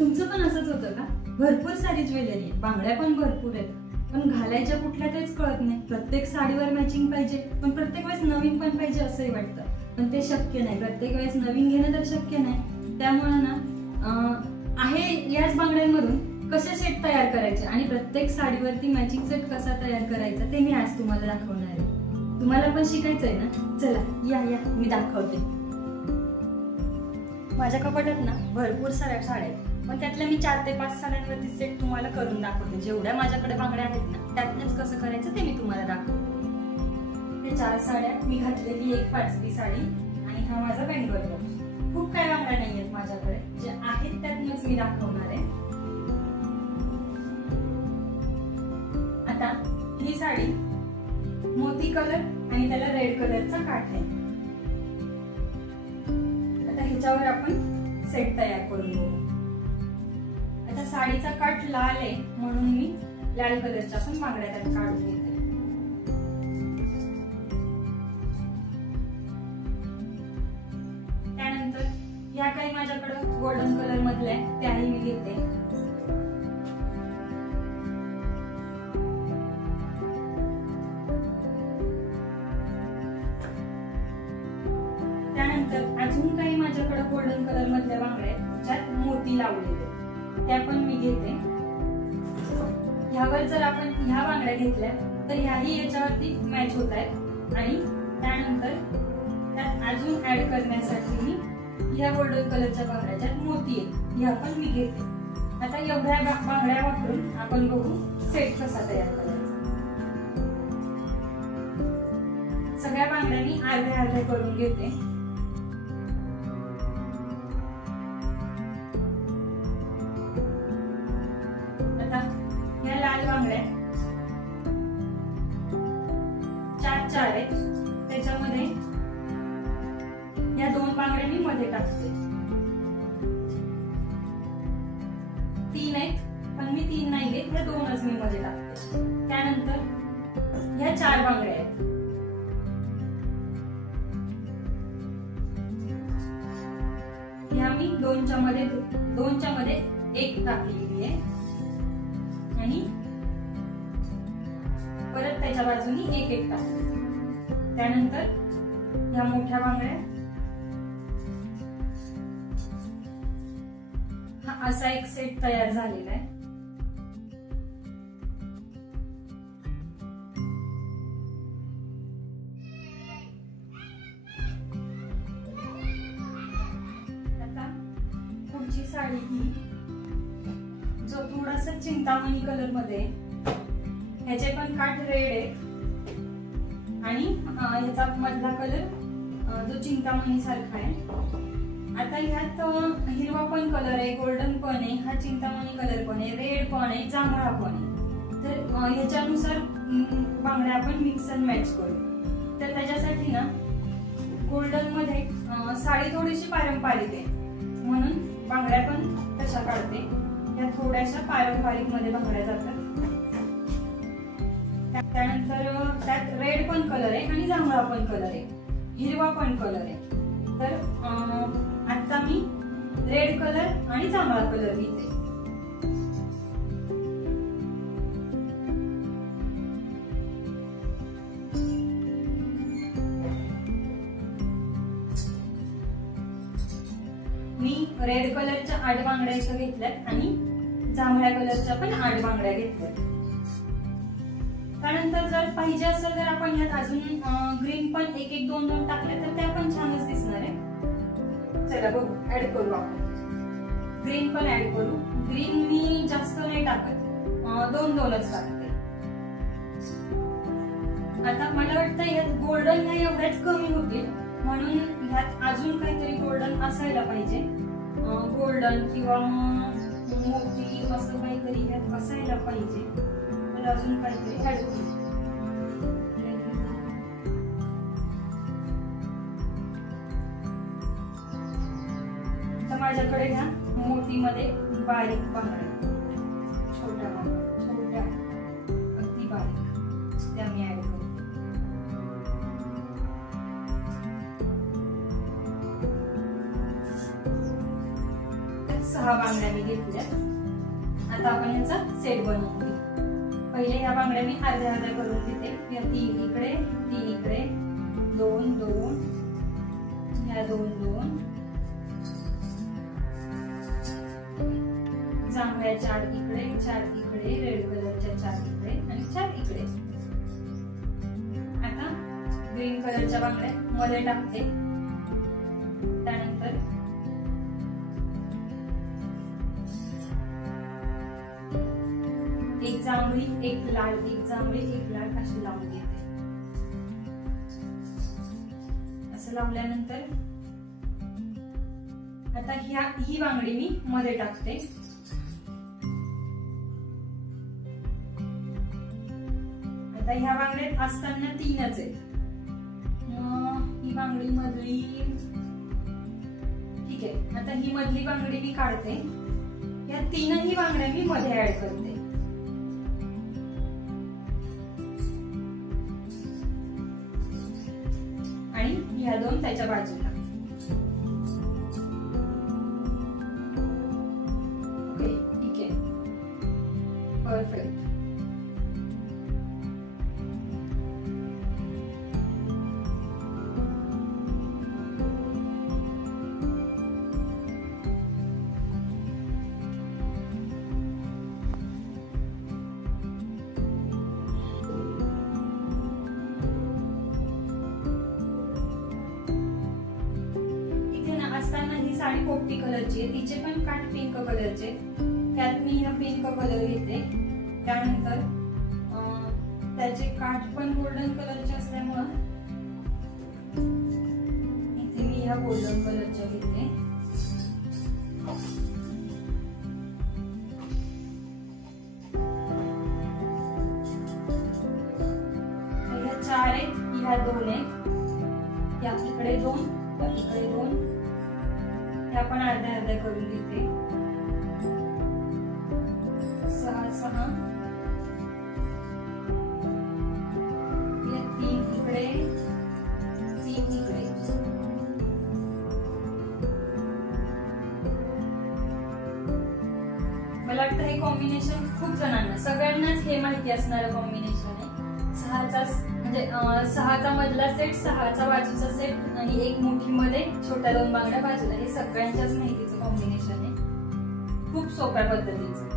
तुमचं पण असंच होतं का? भरपूर सारी ज्वेलरी आहे, बांगड्या पण भरपूर आहेत, पण घालायच्या कुठल्या तेच कळत नाही. प्रत्येक साडीवर मॅचिंग पाहिजे, पण प्रत्येक वेळेस नवीन पण पाहिजे असंही वाटतं, पण ते शक्य नाही. प्रत्येक वेळेस नवीन घेणं तर शक्य नाही. त्यामुळे ना आहे याच बांगड्यांमधून कसे सेट तयार करायचे आणि प्रत्येक साडीवरती मॅचिंग सेट कसा तयार करायचा ते मी आज तुम्हाला दाखवणार आहे. तुम्हाला पण शिकायचंय ना? चला या या मी दाखवते. माझ्या कपाटात ना भरपूर साऱ्या साड्या आहेत, पण त्यातल्या मी 4 ते 5 साड्यांवरती सेट तुम्हाला करून दाखवते. जेवढ्या माझ्याकडे बांगड्या आहेत ना त्यातनंच कसं करायचं ते मी तुम्हाला दाखवते. ते 4 साड्या मी घातलेली एक पाचवी साडी आणि हा माझा बेंगॉल ब्लाउज. खूप काही बांगड्या नाही आहेत माझ्याकडे, जे आहेत त्यातनंच मी दाखवणार आहे. आता ही साडी मोती कलर आणि त्याला रेड कलरचा काठ आहे. आता ह्याच्यावर आपण सेट तयार करून घेऊ. आता साडीचा काठ लाल आहे म्हणून मी लाल कलरच्या पण बांगड्या त्यात काढून घेते. त्यानंतर ह्या काही माझ्याकडे गोल्डन कलर मधल्या त्याही मी घेते. अजून काही माझ्याकडे गोल्डन कलर मधल्या बांगड्या आहेत ज्यात मोती लावलेले, त्या पण मी घेते. ह्यावर जर आपण ह्या बांगड्या घेतल्या तर ह्याही याच्यावरती मॅच होत आहेत. आणि त्यानंतर त्यात अजून ऍड करण्यासाठी मी ह्या गोल्डन कलरच्या बांगड्या ज्यात मोती आहेत ह्या पण मी घेते. आता एवढ्या बांगड्या वापरून आपण बघू सेट कसा तयार करायचा. सगळ्या बांगड्या मी अर्धे अर्धे करून घेते. बांगड्या 4 आहेत, त्याच्यामध्ये या 2 बांगड्या मी मध्ये टाकते. 3 आहेत पण मी 3 नाही घेत, या 2च मी मध्ये टाकते. त्यानंतर ह्या 4 बांगड्या आहेत, ह्या मी 2च्या मध्ये 1 टाकलेली आहे आणि परत त्याच्या बाजूनी 1 टाकते. त्यानंतर ह्या मोठ्या बांगड्या, हा असा एक सेट तयार झालेला आहे. आता पुढची साडी ही जो थोडासा चिंतामणी कलर मध्ये, ह्याचे पण काठ रेड आहे आणि ह्याचा मधला कलर जो चिंतामणी सारखा आहे. आता ह्यात हिरवा पण कलर आहे, गोल्डन पण आहे, हा चिंतामणी कलर पण आहे, रेड पण आहे, जांभळा पण आहे. तर ह्याच्यानुसार बांगड्या आपण मिक्स अँड मॅच करू. तर त्याच्यासाठी ना गोल्डन मध्ये साडी थोडीशी पारंपरिक आहे म्हणून बांगड्या पण तशा काढते. त्या थोड्याशा पारंपरिक मध्ये बांगड्या जातात. त्यानंतर त्यात रेड पण कलर आहे आणि जांभळा पण कलर आहे, हिरवा पण कलर आहे. तर आता मी रेड कलर आणि जांभळा कलर घेते. मी रेड कलरच्या 8 बांगड्या इथं घेतल्यात आणि जांभळ्या कलरच्या पण 8 बांगड्या घेतल्यात. त्यानंतर जर पाहिजे असेल तर आपण ह्यात अजून ग्रीन पण 1-1, 2-2 टाकल्या तर त्या पण छानच दिसणार आहे. चला बघू, ऍड करू आपण. ग्रीन पण ऍड करू. ग्रीन मी जास्त नाही टाकत, 2-2च टाकते. आता मला वाटतं ह्यात गोल्डन ह्या एवढ्याच कमी होतील म्हणून ह्यात अजून काहीतरी गोल्डन असायला पाहिजे. गोल्डन किंवा मोती असं काहीतरी ह्यात असायला पाहिजे. मला अजून काहीतरी ऍड करू. तर माझ्याकडे ह्या मोतीमध्ये बारीक बांगड्या, छोट्या अगदी बारीक, त्या मी ऍड करते. 6 बांगड्या मी घेतल्या. आता आपण याचा सेट बनवून घेऊ. पहिले ह्या बांगड्या मी अर्ध्या अर्ध्या करून घेते. या 3 इकडे 3 इकडे 2 2 ह्या 2 2 जांभळ्या 4 इकडे 4 इकडे रेड कलरच्या 4 इकडे आणि 4 इकडे. आता ग्रीन कलरच्या बांगड्या मध्ये टाकते. त्यानंतर एक जांभळी एक लाल एक जांभळी एक लाल अशी लावून घेते. असं लावल्यानंतर आता ही बांगडी मी मध्ये टाकते. आता ह्या बांगड्यात असताना 3च आहेत. ही बांगडी मधली ठीक आहे. आता ही मधली बांगडी मी काढते. या 3ही बांगड्या मी मध्ये ऍड करते. आणि ह्या 2 त्याच्या बाजूला. ओके ठीक आहे. परफेक्ट. असताना ही साडी पोपटी कलरची आहे. तिचे पण काठ पिंक कलरचे. त्यात मी हा पिंक कलर घेते. त्यानंतर त्याचे काठ पण गोल्डन कलरचे असल्यामुळं इथे मी ह्या गोल्डन कलरच्या घेते. ह्या 4 आहेत. ह्या 2 आहेत. या इकडे 2 या इकडे 2 ह्या पण अर्ध्या अर्ध्या करून घेते. 6 6 या 3 इकडे 3 इकडे. मला वाटतं हे कॉम्बिनेशन खूप जणांना सगळ्यांनाच हे माहिती असणारं कॉम्बिनेशन आहे. 6चा म्हणजे 6चा मधला सेट 6चा बाजूचा सेट आणि एक मोठी मध्ये छोट्या 2 बांगड्या बाजूला. हे सगळ्यांच्याच माहितीचं कॉम्बिनेशन आहे. खूप सोप्या पद्धतीचं.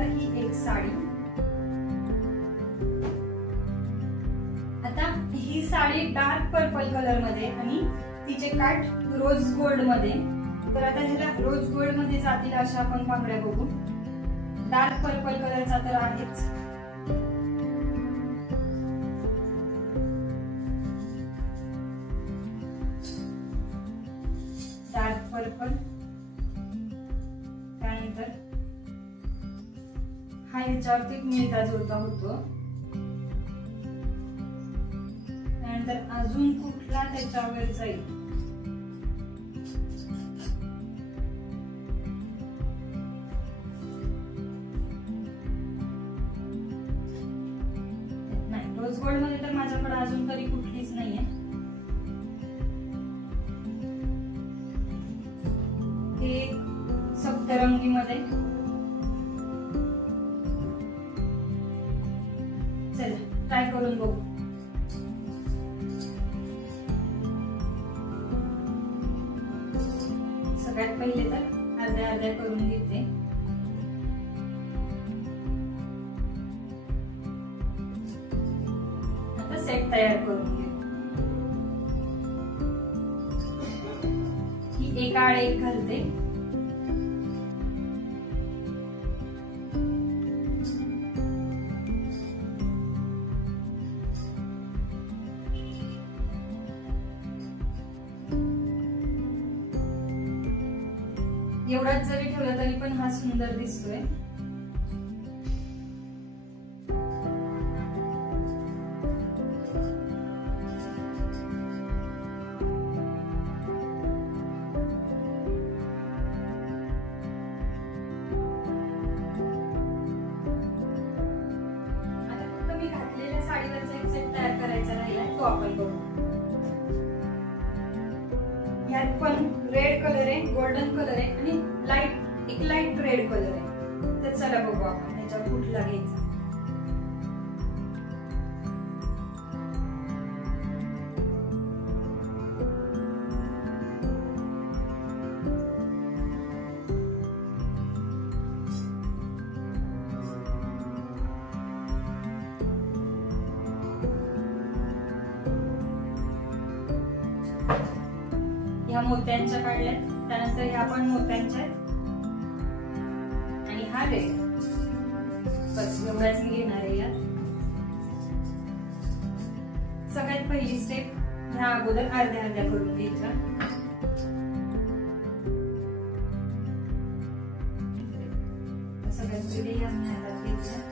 ही एक साडी. आता ही साडी डार्क पर्पल कलर मध्ये आणि तिचे काठ रोज गोल्ड मध्ये. तर आता ह्याला रोज गोल्ड मध्ये जातील अशा आपण बांगड्या बघू. डार्क पर्पल कलरचा तर आहेच. Dark purple. त्यानंतर हा ह्याच्यावरती मिळता जुळता होतो. त्यानंतर अजून कुठला त्याच्यावर जाईल. नाही रोज गोल्ड मध्ये तर माझ्याकडे अजून तरी कुठलीच नाहीये. हे सप्तरंगी मध्ये. ट्राय करून बघू. सगळ्यात पहिले तर अर्ध्या अर्ध्या करून घेते. आता सेट तयार करून घेते. ही एक आड एक घालते. एवढाच जरी ठेवला तरी पण हा सुंदर दिसतोय. ह्यात पण रेड कलर आहे, गोल्डन कलर आहे आणि एक लाईट रेड कलर आहे. तर चला बघू आपण ह्याच्या कुठला घ्यायचा. ह्या मोत्यांच्या काढल्यात, त्यानंतर ह्या पण मोत्यांच्या आणि हा रेड. बस एवढाच मी घेणार आहे यात. सगळ्यात पहिली स्टेप ह्या अगोदर अर्ध्या अर्ध्या करून घ्यायच्या. सगळ्यात पहिले ह्या हातात घ्यायच्या.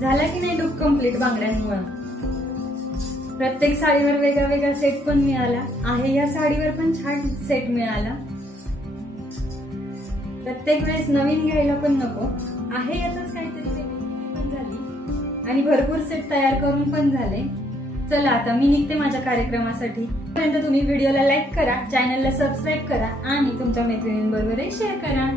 झाला की नाही लुक कम्प्लीट बांगड्यांमुळे. प्रत्येक साडीवर वेगळा वेगळा सेट पण मिळाला आहे. या साडीवर पण छान सेट मिळाला. प्रत्येक वेळेस नवीन घ्यायला पण नको आहे, यातच काहीतरी पण झाली आणि भरपूर सेट तयार करून पण झाले. चला आता मी निघते माझ्या कार्यक्रमासाठी. पर्यंत तुम्ही व्हिडिओला लाईक करा, चॅनलला सबस्क्राईब करा आणि तुमच्या मैत्रिणींबरोबर शेअर करा.